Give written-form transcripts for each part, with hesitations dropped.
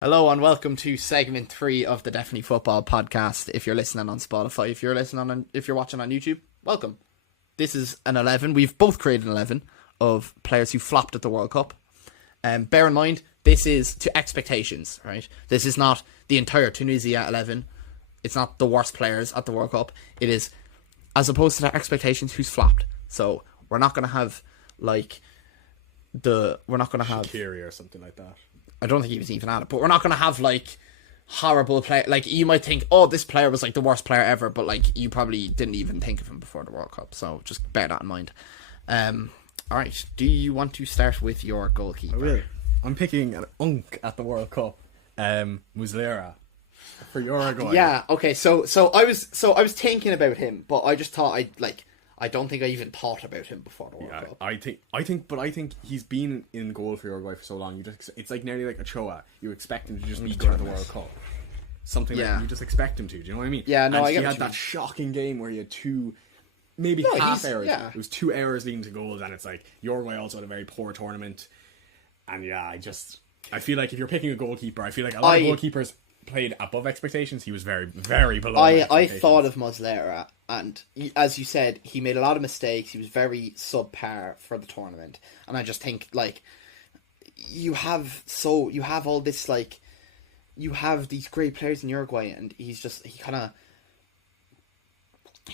Hello and welcome to segment 3 of the Definitely Football podcast. If you're listening on Spotify, if you're watching on YouTube, welcome. This is an 11. We've both created an 11 of players who flopped at the World Cup. Bear in mind, this is to expectations, right? This is not the entire Tunisia 11. It's not the worst players at the World Cup. It is, as opposed to their expectations, who's flopped. So we're not going to have Shaqiri or something like that. I don't think he was even at it, but we're not going to have horrible play. You might think, oh, this player was the worst player ever, but you probably didn't even think of him before the World Cup. So just bear that in mind. All right, do you want to start with your goalkeeper? I will. I'm picking an unk at the World Cup. Muslera for Uruguay. Yeah. Okay. So I was thinking about him, but I just thought I don't think I even thought about him before the World Cup. I think he's been in goal for Uruguay for so long. It's nearly like a Choa. You expect him to just be good at the World Cup. Something like you just expect him to. Do you know what I mean? Yeah. No, I get he what had you that mean. shocking game where he had half errors. Yeah. It was 2 errors leading to goals, and it's Uruguay also had a very poor tournament. And I feel like if you're picking a goalkeeper, I feel like a lot of goalkeepers played above expectations. He was very, very below I thought of Muslera, and as you said, he made a lot of mistakes. He was very subpar for the tournament, and I just think you have all this you have these great players in Uruguay, and he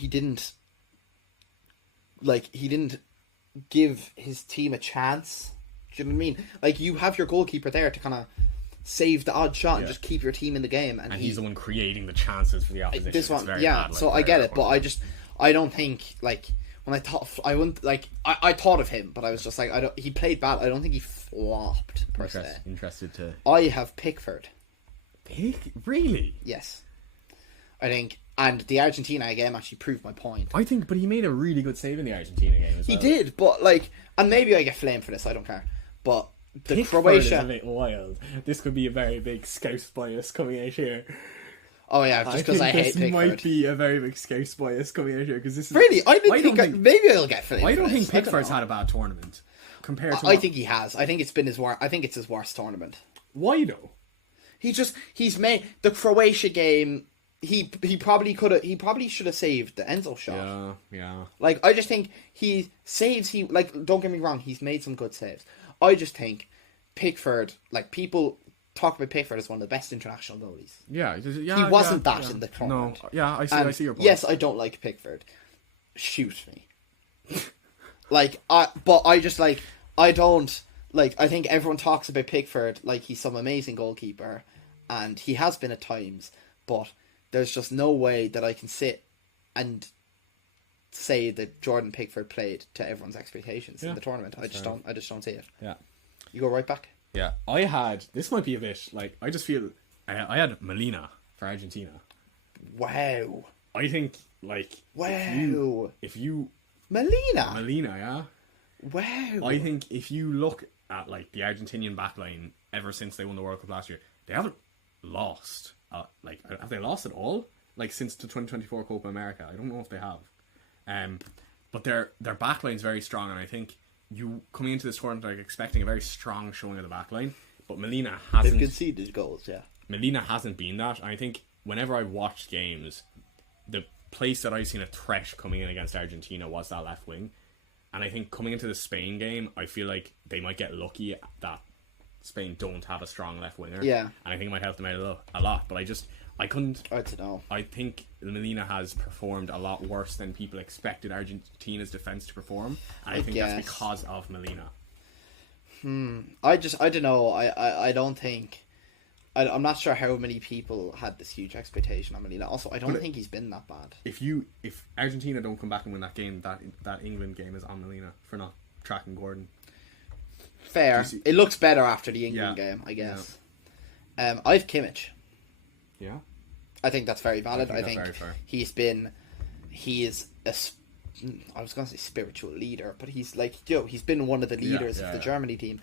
didn't give his team a chance. Do you know what I mean? You have your goalkeeper there to kind of save the odd shot and just keep your team in the game, and he's the one creating the chances for the opposition. This one, bad, so I get it, but I don't think when I thought I wouldn't I thought of him, but I was just he played bad. I don't think he flopped per se. Interested to. I have Pickford. Really? Yes, I think, and the Argentina game actually proved my point. I think, but he made a really good save in the Argentina game as well. He did, but and maybe I get flamed for this. I don't care, but. The Pickford Croatia is a bit wild. This could be a very big Scouse bias coming out here. Oh yeah, just because I hate Pickford. This might be a very big Scouse bias coming out here because this is really. Maybe I'll get flamed. I don't think Pickford's had a bad tournament compared to. I think he has. I think it's been his worst. I think it's his worst tournament. Why though? He's made the Croatia game. He probably should have saved the Enzo shot. Yeah. I just think he saves. Don't get me wrong. He's made some good saves. I just think Pickford, people talk about Pickford as one of the best international goalies. Yeah. He wasn't in the tournament. No. Yeah, I see your point. Yes, I don't like Pickford. Shoot me. But I just I don't I think everyone talks about Pickford like he's some amazing goalkeeper, and he has been at times, but there's just no way that I can sit and say that Jordan Pickford played to everyone's expectations in the tournament. I just don't see it. Yeah. You go right back. Yeah. This might be a bit I just feel I had Molina for Argentina. Wow. I think wow. If you Molina, yeah. Wow. I think if you look at the Argentinian backline ever since they won the World Cup last year, they haven't lost. Have they lost at all? Since the 2024 Copa America, I don't know if they have. But their backline's very strong, and I think you coming into this tournament expecting a very strong showing of the backline. But Molina hasn't. They've conceded goals, yeah. Molina hasn't been that. And I think whenever I've watched games, the place that I've seen a threat coming in against Argentina was that left wing. And I think coming into the Spain game, I feel like they might get lucky that Spain don't have a strong left winger. Yeah. And I think it might help them out a lot. But I couldn't. I don't know. I think Molina has performed a lot worse than people expected Argentina's defense to perform, and I think that's because of Molina. I don't know. I don't think. I'm not sure how many people had this huge expectation on Molina. Also, I don't think he's been that bad. If Argentina don't come back and win that game, that England game is on Molina for not tracking Gordon. Fair. It looks better after the England game, I guess. Yeah. I've Kimmich. Yeah, I think that's very valid. I think he is I was going to say spiritual leader, but he's he's been one of the leaders of the Germany team,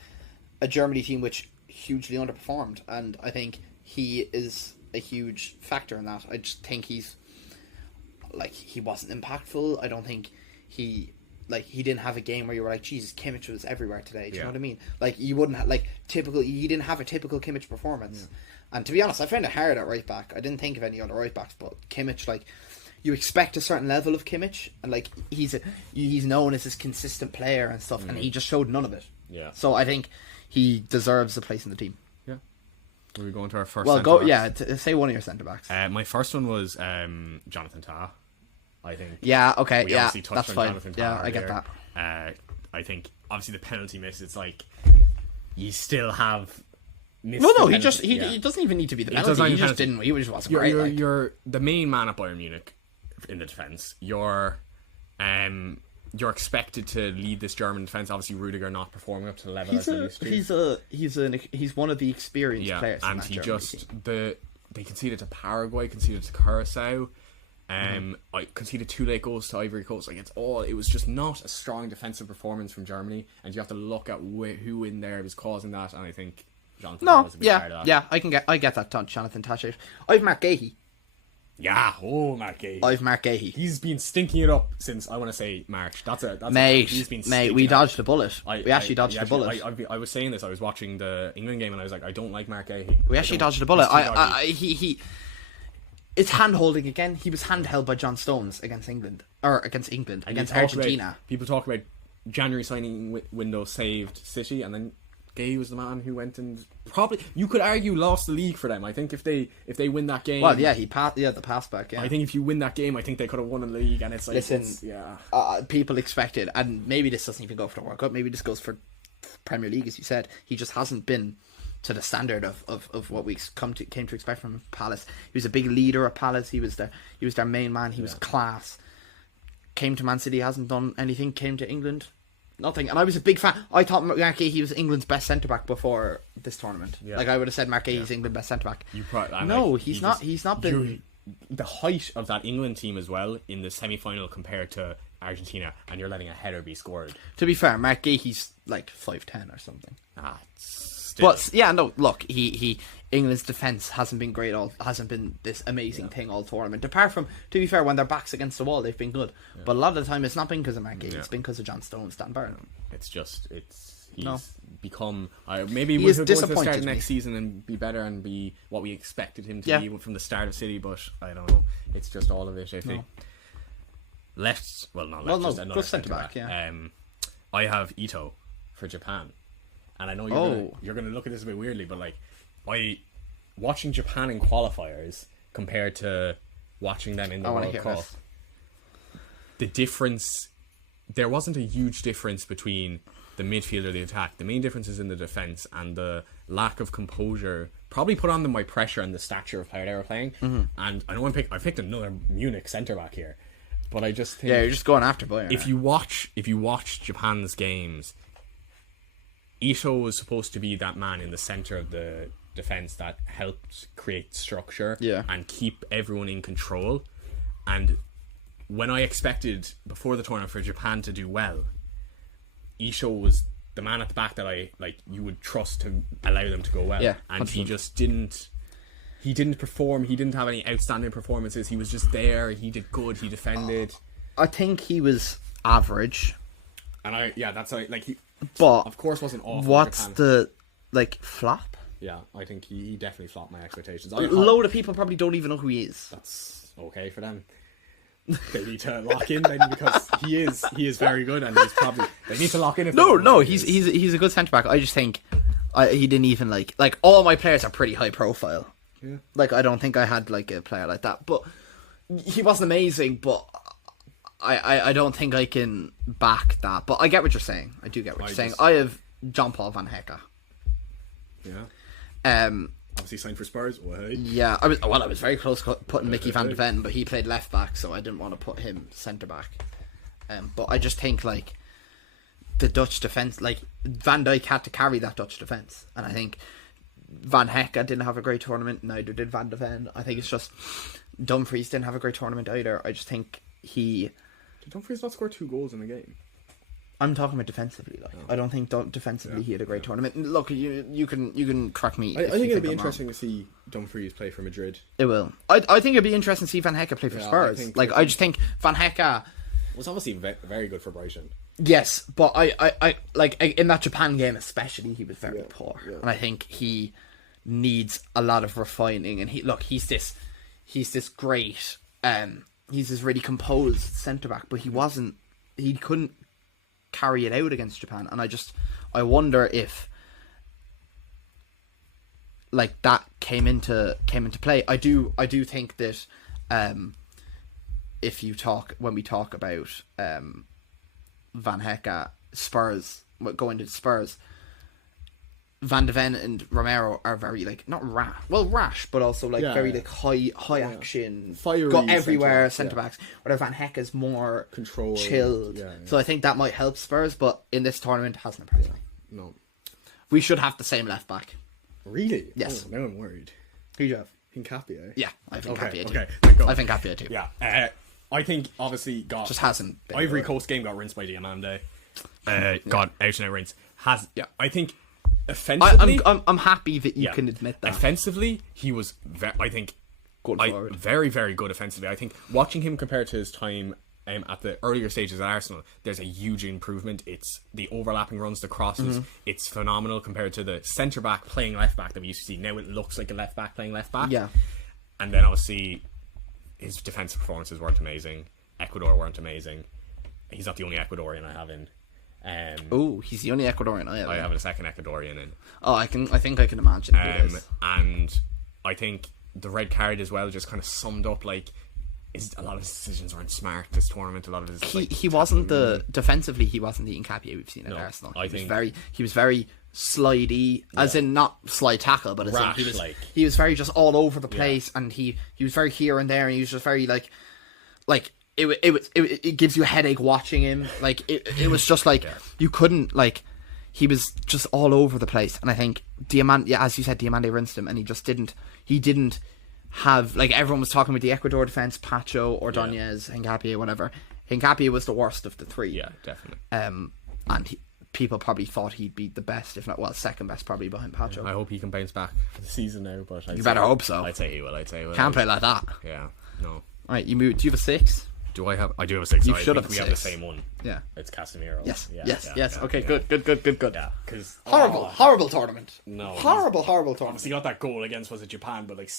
a Germany team which hugely underperformed, and I think he is a huge factor in that. I just think he wasn't impactful. I don't think he like he didn't have a game where you were like, Jesus, Kimmich was everywhere today. Do you Yeah. know what I mean? Like you wouldn't have like typical. He didn't have a typical Kimmich performance. And to be honest, I found it hard at right back. I didn't think of any other right backs, but Kimmich, like, you expect a certain level of Kimmich, and like he's known as this consistent player and stuff, and he just showed none of it. Yeah. So I think he deserves a place in the team. Yeah. Are we going to our first? Well, centre-backs? say one of your centre backs. My first one was Jonathan Tah. I think. Yeah. Okay. We Yeah. obviously touched That's on fine. Jonathan Yeah, Tah I get earlier. that. I think obviously the penalty miss. It's like you still have. Well, no, he yeah. doesn't even need to be the penalty. doesn't He need just penalty. didn't. He just wasn't great. You're the main man at Bayern Munich in the defense. You're expected to lead this German defense. Obviously, Rudiger not performing up to the level as he used to. He's one of the experienced players. And in that he Germany just team. they conceded to Paraguay, conceded to Curacao. I conceded 2 late goals to Ivory Coast. Like it was just not a strong defensive performance from Germany, and you have to look at who in there was causing that. And I think Jonathan Tah was a big part of that. I get that. Jonathan Tah. I've Mark Gahey. Yeah, Mark Gahey. I've Mark Gahey. He's been stinking it up since I want to say March. Mate, we dodged a bullet. We actually dodged a bullet. I was saying this. I was watching the England game and I was like, I don't like Mark Gahey. We actually dodged a bullet. It's hand holding again. He was handheld by John Stones against England against Argentina. People talk about January signing window saved City, and then Gahey was the man who went and probably you could argue lost the league for them. I think if they win that game, well, yeah, he passed. Yeah, the pass back. Yeah, I think if you win that game, I think they could have won the league. And it's like, people expected, and maybe this doesn't even go for the World Cup. Maybe this goes for Premier League, as you said. He just hasn't been to the standard of what we came to expect from Palace. He was a big leader at Palace. He was their main man. He was class. Came to Man City, hasn't done anything. Came to England, nothing. And I was a big fan. I thought Mark Gahey, he was England's best centre back before this tournament. Yeah. Like I would have said, Mark Gahey's England's best centre back. He's not. He's not been the height of that England team as well in the semi-final compared to Argentina, and you're letting a header be scored. To be fair, Mark Gahey's like 5'10" or something. Still. But yeah, no. Look, he England's defense hasn't been great. Hasn't been this amazing thing all tournament. Apart from, to be fair, when their backs against the wall, they've been good. Yeah. But a lot of the time, it's not been because of Mark Gahey. It's been because of John Stones, Dan Byrne. He's become. Maybe he we'll go to the disappointed start of next season and be better and be what we expected him to be from the start of City. But I don't know. It's just all of it. Good centre back. Yeah. I have Ito for Japan. And I know you're gonna look at this a bit weirdly, but like, watching Japan in qualifiers compared to watching them in the World Cup, the difference, there wasn't a huge difference between the midfield or the attack. The main difference is in the defense, and the lack of composure probably put on them by pressure and the stature of how they were playing. Mm-hmm. And I know I picked another Munich centre back here, but I just think you're just going after Bayern. If you watch Japan's games, Ito was supposed to be that man in the centre of the defence that helped create structure and keep everyone in control. And when I expected before the tournament for Japan to do well, Ito was the man at the back that you would trust to allow them to go well. Yeah, and 100%. He just didn't. He didn't perform. He didn't have any outstanding performances. He was just there. He did good. He defended. I think he was average. And that's he. But of course wasn't awful. What's the flop? Yeah, I think he definitely flopped my expectations. A load of people probably don't even know who he is. That's okay for them. They need to lock in then, because he is very good, and they need to lock in. He's a good centre back. I just think he didn't even like all my players are pretty high profile. Yeah. Like I don't think I had like a player like that, but he wasn't amazing. But I don't think I can back that, but I get what you're saying. I do get what you're saying. I have Jean-Paul Van Hecke. Yeah. Obviously signed for Spurs. Yeah, I was very close putting Mickey van de Ven, but he played left back, so I didn't want to put him centre back. But I just think like the Dutch defence, like Van Dijk had to carry that Dutch defence, and I think Van Hecke didn't have a great tournament. Neither did Van de Ven. I think it's just Dumfries didn't have a great tournament either. I just think Did Dumfries not score 2 goals in the game? I'm talking about defensively. I don't think defensively he had a great tournament. Look, you can correct me. I think it'll be interesting to see Dumfries play for Madrid. It will. I think it'll be interesting to see Van Hecke play for Spurs. I just think Van Hecke, was obviously very good for Brighton. Yes, but I like in that Japan game especially, he was very poor, and I think he needs a lot of refining. And he's this great, he's this really composed centre back, but he couldn't carry it out against Japan, and I wonder if like that came into play. I do think that when we talk about Van Hecke, Spurs, going to Spurs, Van de Ven and Romero are very like not rash, but also like very like high action, fiery, go everywhere centre backs. Whereas Van Hecke is more controlled, chilled. So I think that might help Spurs, but in this tournament hasn't impressed me. No, we should have the same left back. Really? Yes. Oh, now I'm worried. Who do you have? Hincapie. Yeah, I think Hincapie too. Okay, thank God. I think Hincapie too. Yeah. I think obviously just hasn't been Ivory good. Coast game got rinsed by Diamande. Got out and out rinse. I think offensively, I'm happy that you can admit that. Offensively, he was very, very good offensively. I think watching him compared to his time at the earlier stages at Arsenal, there's a huge improvement. It's the overlapping runs, the crosses. It's phenomenal compared to the centre back playing left back that we used to see. Now it looks like a left back playing left back. Yeah, and then obviously his defensive performances weren't amazing. Ecuador weren't amazing. He's not the only Ecuadorian I have in. He's the only Ecuadorian I have. I have a second Ecuadorian in. Oh, I think I can imagine who it is. And I think the red card as well just kind of summed up like a lot of his decisions weren't smart this tournament. A lot of his he wasn't defensively. He wasn't the Hincapie we've seen at Arsenal. He was very slidey, as in not slide tackle, but as in he was very just all over the place, and he was very here and there, and he was just very like it gives you a headache watching him. Like it was just like you couldn't like. He was just all over the place, and I think Diamande, as you said, Diamande rinsed him, and he just didn't have, like, everyone was talking about the Ecuador defense, Pacho, Ordóñez, Hincapie, whatever. Hincapie was the worst of the three. Yeah, definitely. And people probably thought he'd be the best, if not, second best, probably behind Pacho. I hope he can bounce back for the season now, but you better hope so. I'd say he will. Can't play like that. Yeah, no. Alright, do you have a 6? I do have a 6. You should have a 6. We have the same one. Yeah. It's Casemiro. Yes. Yeah, okay, yeah. Good. Yeah, because horrible tournament. No. Horrible tournament. Obviously got that goal against, was it Japan, but like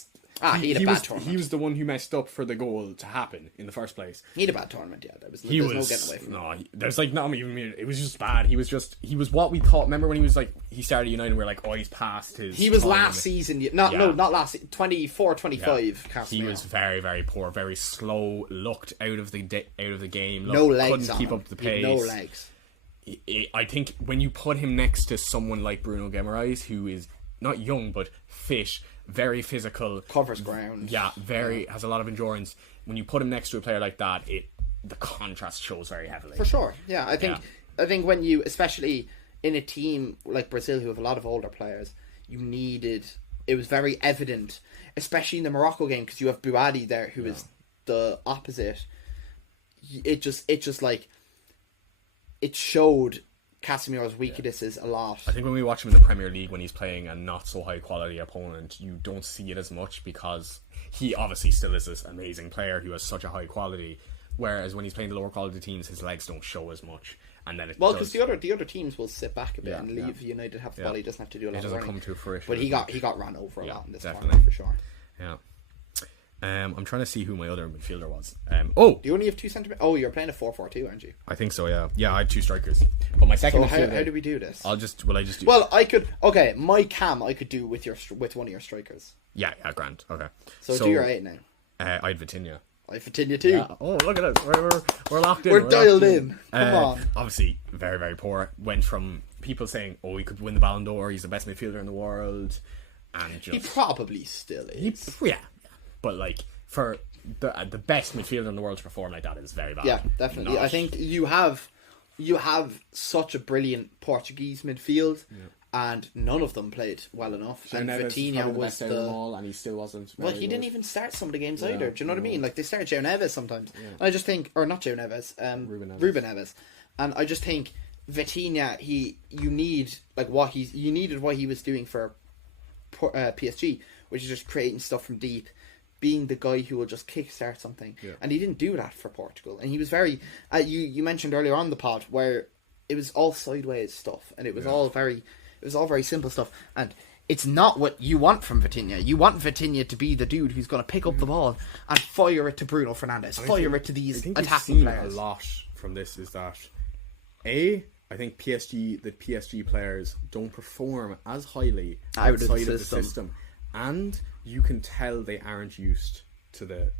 he had a bad tournament. He was the one who messed up for the goal to happen in the first place. He had a bad tournament, yeah. There's no getting away from him. There's like not even. It was just bad. He was what we thought. Remember when he was like he started United, and we were like, oh, he's past his. He was last season. Not last 24, 25. Yeah. He was very, very poor, very slow. Looked out of the game. No legs. Couldn't keep up the pace. No legs. I think when you put him next to someone like Bruno Guimaraes, who is not young but fit, very physical, covers ground, has a lot of endurance. When you put him next to a player like that, the contrast shows very heavily. For sure, yeah. I think when you, especially in a team like Brazil who have a lot of older players, it was very evident, especially in the Morocco game, because you have Bouadi there who is the opposite. It showed Casemiro's weaknesses a lot. I think when we watch him in the Premier League when he's playing a not so high quality opponent, you don't see it as much because he obviously still is this amazing player who has such a high quality, whereas when he's playing the lower quality teams, his legs don't show as much. And then because the other teams will sit back a bit and leave United have the ball. He doesn't have to do a lot of running. It doesn't come to fruition. But he got run over a lot in this definitely. tournament for sure. Yeah. I'm trying to see who my other midfielder was. Do you only have 2 centre? Oh, you're playing a 4-4-2, aren't you? I think so. Yeah. Yeah, I had 2 strikers. But my second midfielder. How do we do this? I just do. Well, I could. Okay, my cam I could do with one of your strikers. Yeah, grand. Okay. So do your 8 now. I had Vitinha. I have Vitinha too. Yeah. Oh, look at us. We're locked in. We're dialed in. Come on. Obviously, very, very poor. Went from people saying, "Oh, he could win the Ballon d'Or. He's the best midfielder in the world," and he probably still is. Yeah. But like for the best midfielder in the world to perform like that is very bad. Yeah, definitely. I think you have such a brilliant Portuguese midfield, and none of them played well enough. And Vitinha was and he still wasn't. Well, he didn't even start some of the games either. Do you know what I mean? Like they started João Neves sometimes. Yeah. I just think, or not João Neves, Ruben Neves, and I just think Vitinha, you needed what he was doing for PSG, which is just creating stuff from deep. being the guy who will just kickstart something. Yeah. And he didn't do that for Portugal. And he was very... you mentioned earlier on the pod where it was all sideways stuff. And it was all very simple stuff. And it's not what you want from Vitinha. You want Vitinha to be the dude who's going to pick up the ball and fire it to Bruno Fernandes, fire it to these attacking players. A lot from this is that I think the PSG players don't perform as highly outside of the system, and you can tell they aren't used to the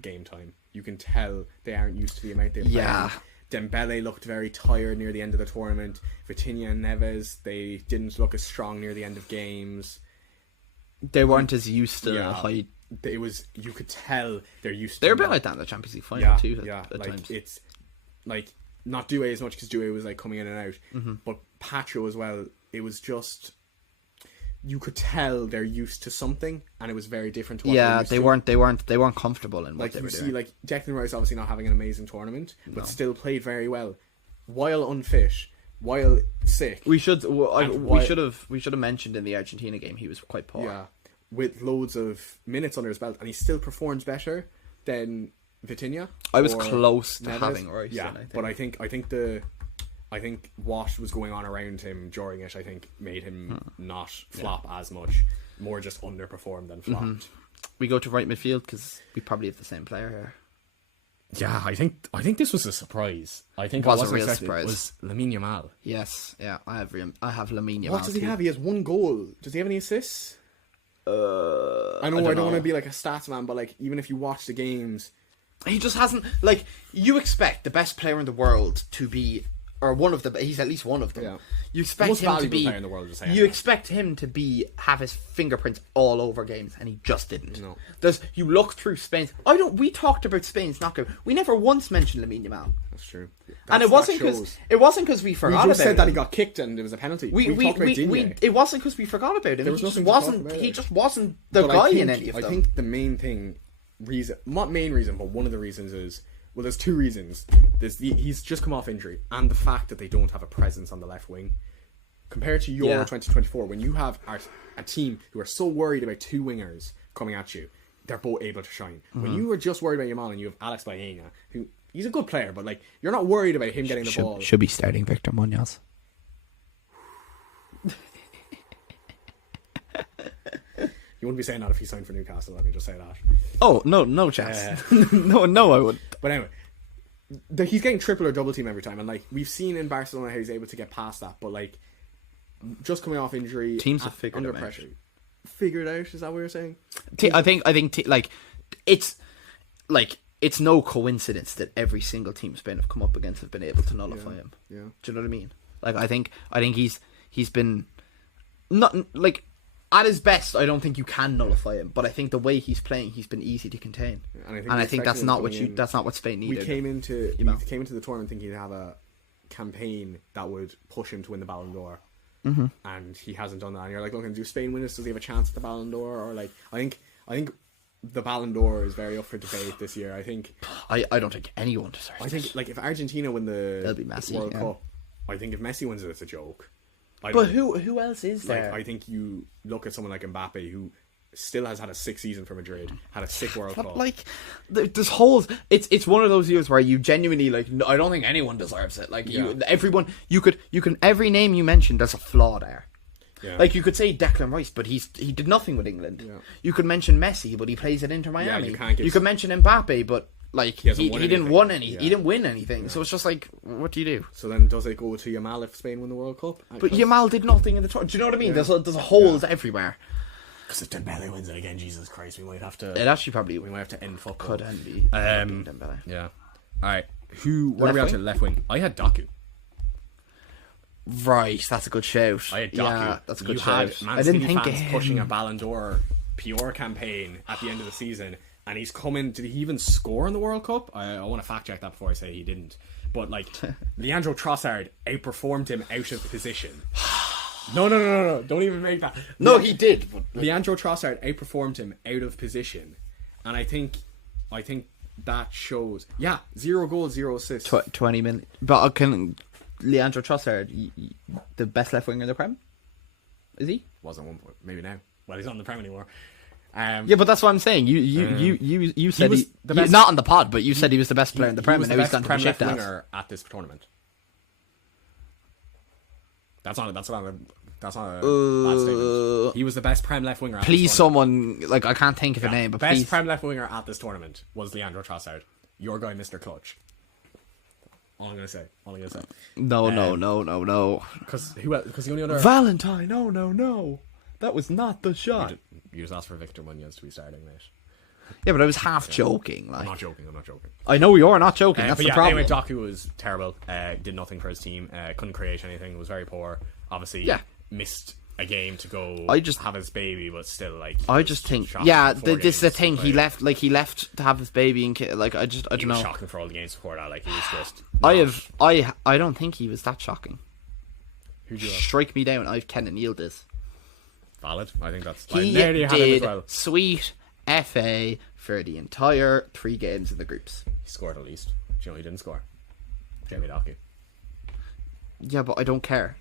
game time. You can tell they aren't used to the amount they play. Yeah. Dembele looked very tired near the end of the tournament. Vitinha and Neves, they didn't look as strong near the end of games. They weren't as used to high. You could tell they're used. They're a bit like that in the Champions League final too. At times. It's like not Doué as much because Doué was like coming in and out, but Pacho as well. It was just you could tell they're used to something, and it was very different to what they weren't comfortable in what they were doing. Like Declan Rice obviously not having an amazing tournament, but still played very well while unfit, while sick. We should have mentioned in the Argentina game he was quite poor. Yeah, with loads of minutes under his belt, and he still performs better than Vitinha. I was close to Neves. having Rice. Yeah, but I think what was going on around him during it, I think, made him not flop as much. More just underperformed than flopped. We go to right midfield because we probably have the same player here. Yeah, I think this was a surprise. I think it was a real surprise. It was Lamine Yamal. Yes, yeah, I have Lamine Yamal. What does he have? He has 1 goal. Does he have any assists? I don't want to be like a stats man, but like even if you watch the games, he just hasn't. Like you expect the best player in the world to be. Or one of the, he's at least one of them. Yeah. You expect most him to be. Player in the world, you expect him to have his fingerprints all over games, and he just didn't. No. You look through Spain's. We talked about Spain's knockout. We never once mentioned Lamine Yamal. That's true. And it wasn't because we forgot about him. We just said that he got kicked and there was a penalty. We talked about Digne. It wasn't because we forgot about him. There was he just wasn't the but guy in any of them. I think the main reason, not main reason, but one of the reasons is. Well, there's 2 reasons. He's just come off injury, and the fact that they don't have a presence on the left wing. Compared to Euro 2024, when you have a team who are so worried about 2 wingers coming at you, they're both able to shine. When you were just worried about Yamal and you have Alex Baena, who he's a good player, but like you're not worried about him getting the ball. Should be starting Victor Munoz. You wouldn't be saying that if he signed for Newcastle. Let me just say that. Oh no chance. no, I wouldn't. But anyway, he's getting triple or double team every time, and like we've seen in Barcelona how he's able to get past that. But like, just coming off injury, teams have figured under pressure. Figured out? Is that what you're saying? I think like it's like it's no coincidence that every single team Spain have come up against have been able to nullify him. Yeah. Do you know what I mean? Like I think he's been not like. At his best, I don't think you can nullify him, but I think the way he's playing, he's been easy to contain. And I think that's not what Spain needed. We came into the tournament thinking he'd have a campaign that would push him to win the Ballon d'Or, and he hasn't done that. And you're like, looking, do Spain win this? Does he have a chance at the Ballon d'Or? Or like, I think the Ballon d'Or is very up for debate this year. I don't think anyone deserves. I think like if Argentina win the Messi, World Cup, I think if Messi wins it, it's a joke. But who else is there? I think you look at someone like Mbappe, who still has had a sick season for Madrid, had a sick World Cup. Like, there's holes. It's one of those years where you genuinely like. I don't think anyone deserves it. Like everyone, you can every name you mentioned, there's a flaw there. Yeah. Like you could say Declan Rice, but he did nothing with England. Yeah. You could mention Messi, but he plays at Inter Miami. You could mention Mbappe, but. Like he didn't win anything. Yeah. So it's just like, what do you do? So then, does it go to Yamal if Spain win the World Cup? But Yamal did nothing in the tournament. Do you know what I mean? Yeah. There's holes everywhere. Because if Dembele wins it again, Jesus Christ, we might have to. It actually probably we might have to end football. Could end Dembele. Yeah. All right. What are we on to left wing? I had Doku. Right, that's a good shout. I had Doku. Yeah, that's a good shout. I didn't think fans pushing a Ballon d'Or PR campaign at the end of the season. And he's coming. Did he even score in the World Cup? I want to fact check that before I say he didn't. But like, Leandro Trossard outperformed him out of position. No! Don't even make that. No, he did. Leandro Trossard outperformed him out of position, and I think that shows. Yeah, 0 goals, 0 assists. 20 minutes. But can Leandro Trossard the best left winger in the Prem? Is he? Was at one point. Maybe now. Well, he's not in the Prem anymore. Yeah, but that's what I'm saying. You said was the best- not on the pod, but you said he was the best player in the Prem, was and the now he's best gone to Prem the left shit house. winger at this tournament. That's not a bad statement. He was the best Prem left winger. At Please, this tournament. someone, like, I can't think of a name, but best please. Prem left winger at this tournament was Leandro Trossard. Your guy, Mr. Clutch. All I'm gonna say. No. Because the only other Valentine, no. That was not the shot. you just asked for Victor Munoz to be starting, mate. Yeah, but I was half joking. Like, I'm not joking. I know you're not joking. That's But the yeah, problem. anyway, Doku was terrible. Did nothing for his team. Couldn't create anything. Was very poor. Obviously, missed a game to go have his baby, but still, like, I just think, this is the thing. He left to have his baby and kid. Like, I don't know. Was shocking for all the games before that. Like, he was just. I don't think he was that shocking. Who'd you have? Strike me down. I've Kenan Yildiz. Valid. I think that's. He there you have him as did well. sweet FA for the entire 3 games in the groups. He scored at least. Do you know he didn't score? Jamie Doku. Yeah, but I don't care.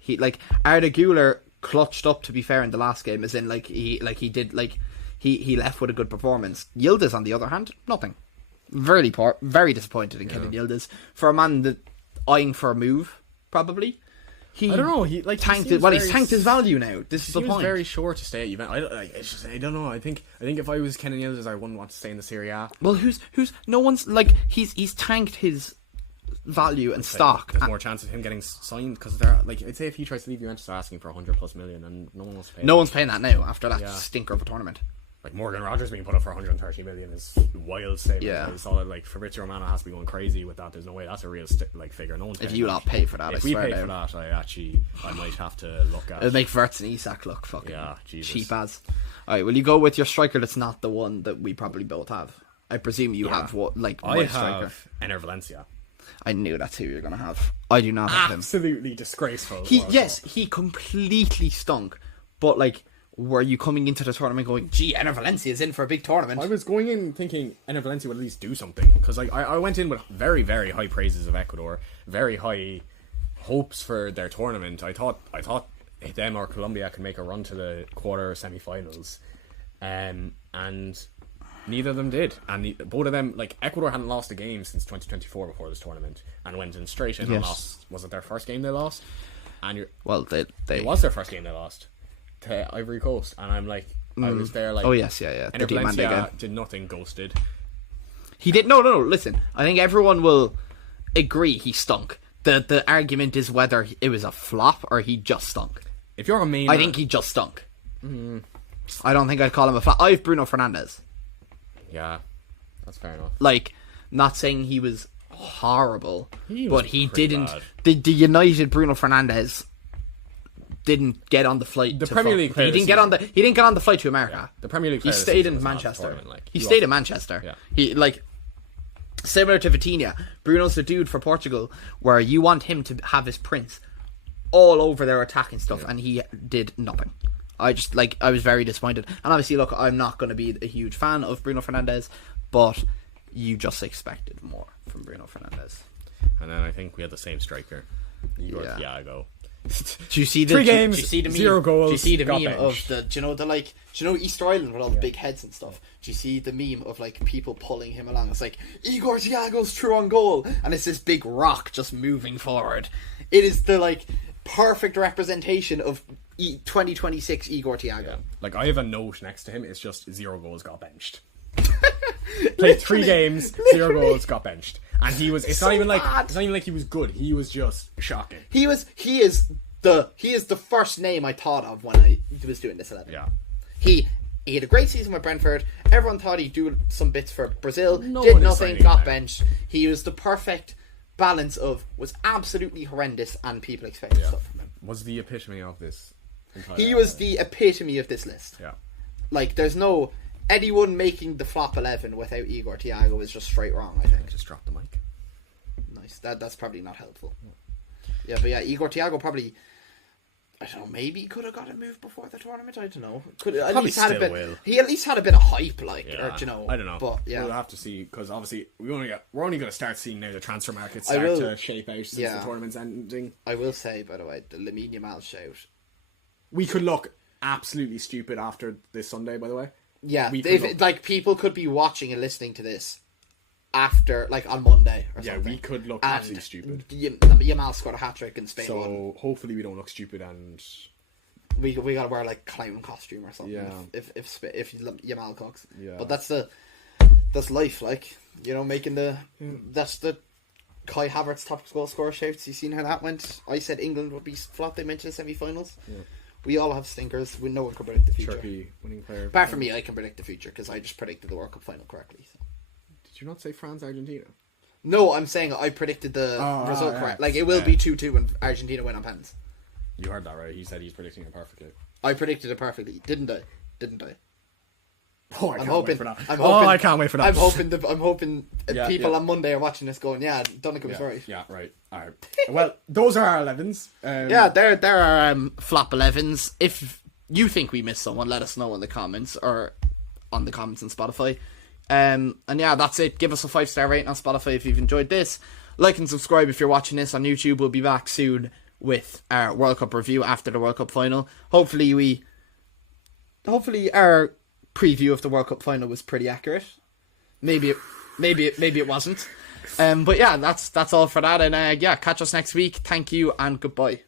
Arda Güler clutched up, to be fair, in the last game, as in he left with a good performance. Yildiz, on the other hand, nothing. Very poor, very disappointed in Kenan Yildiz. For a man that eyeing for a move, probably. I don't know. He's tanked his value now. This is the point. He was very sure to stay at Juventus. I don't know. I think if I was Kenan Yildiz, I wouldn't want to stay in the Serie A. Well, no one's he's tanked his value and stock. There's more chance of him getting signed because they're I'd say if he tries to leave Juventus, they're asking for 100+ million, and no one wants to pay. No one's paying that now after that stinker of a tournament. Like Morgan Rogers being put up for 130 million is a wild statement. Yeah. I saw that Fabrizio Romano has to be going crazy with that. There's no way that's a real figure. No one's If paying you that. lot pay for that, If I we swear pay down. for that, I might have to look at. It'll make Verts and Isak look fucking Jesus. cheap as. Alright, will you go with your striker that's not the one that we probably both have? I presume you have I striker. have Ener Valencia. I knew that's who you're gonna have. I do not have him. Absolutely disgraceful. He completely stunk. But were you coming into the tournament going, gee, Ener Valencia's in for a big tournament? I was going in thinking Ener Valencia would at least do something, because I went in with very, very high praises of Ecuador, very high hopes for their tournament. I thought them or Colombia could make a run to the quarter semi-finals, and neither of them did. And both of them, Ecuador hadn't lost a game since 2024 before this tournament, and went in straight in and lost. Was it their first game they lost? And it was their first game they lost to Ivory Coast, and I'm I was there oh yes, Ener Valencia did nothing, ghosted. He did no. Listen, I think everyone will agree he stunk. The argument is whether it was a flop or he just stunk. If you're a main, I think he just stunk. I don't think I'd call him a flop. I have Bruno Fernandes. Yeah, that's fair enough. Not saying he was horrible, but he didn't. Bad. The United Bruno Fernandes didn't get on the flight. The Premier League. He didn't get on the flight to America. Yeah, the Premier League. He stayed in Manchester. He stayed in Manchester. Yeah. He similar to Vitinha. Bruno's the dude for Portugal, where you want him to have his prints all over their attacking stuff, and he did nothing. I was very disappointed. And obviously, look, I'm not going to be a huge fan of Bruno Fernandes, but you just expected more from Bruno Fernandes. And then I think we had the same striker, Igor Thiago. Do you see the 3 games, do you see the meme, 0 goals? Do you see the meme benched. of the? Do you know Easter Island with all the big heads and stuff? Do you see the meme of people pulling him along? It's Igor Thiago's through on goal, and it's this big rock just moving forward. It is the perfect representation of 2026 Igor Thiago. Yeah. I have a note next to him. It's just 0 goals, got benched. Played 3 games, 0 goals, got benched. And he was. It's not even like he was good. He was just shocking. He is the first name I thought of when I was doing this 11. Yeah. He had a great season with Brentford. Everyone thought he'd do some bits for Brazil. No did one is nothing. signing Got him. benched. He was the perfect balance of was absolutely horrendous and people expected stuff from him. Was the epitome of this. He was the epitome of this list. Yeah. There's no anyone making the flop 11 without Igor Thiago is just straight wrong. I think. I just dropped the mic. Nice. That's probably not helpful. Yeah, but Igor Thiago probably. I don't know. Maybe he could have got a move before the tournament. I don't know. Could at Probably least had a still bit. will. He at least had a bit of hype, or I don't know. But yeah, we'll have to see, because obviously we're only going to start seeing now the transfer market I will- to shape out since the tournament's ending. I will say, by the way, the Lamine Yamal shout. We could look absolutely stupid after this Sunday, by the way. Yeah, we if, like people could be watching and listening to this after, like on Monday or something. we could look absolutely stupid. Yamal scored a hat trick and Spain won. So hopefully we don't look stupid, and We gotta wear like clown costume or something. Yeah. If Yamal cooks. Yeah. But that's life, like, you know, making that's the Kai Havertz top goal scorer shouts. You seen how that went? I said England would be flat. They mentioned the semi-finals. Yeah. We all have stinkers. No one can predict the future. Turkey winning player. Apart from me, I can predict the future because I just predicted the World Cup final correctly. So. Did you not say France Argentina? No, I'm saying I predicted the result correct. Like, it will be 2-2 when Argentina win on pens. You heard that right? He said he's predicting it perfectly. I predicted it perfectly, didn't I? Oh, I'm hoping. I can't wait for that. I'm hoping people on Monday are watching this going, yeah, Donncha was right. Yeah, right. All right. Well, those are our 11s. Yeah, there are flop 11s. If you think we missed someone, let us know in the comments or on the comments on Spotify. And yeah, that's it. Give us a 5-star rating on Spotify if you've enjoyed this. Like and subscribe if you're watching this on YouTube. We'll be back soon with our World Cup review after the World Cup final. Hopefully our preview of the World Cup final was pretty accurate. Maybe it wasn't. But yeah, that's all for that. And yeah, catch us next week. Thank you and goodbye.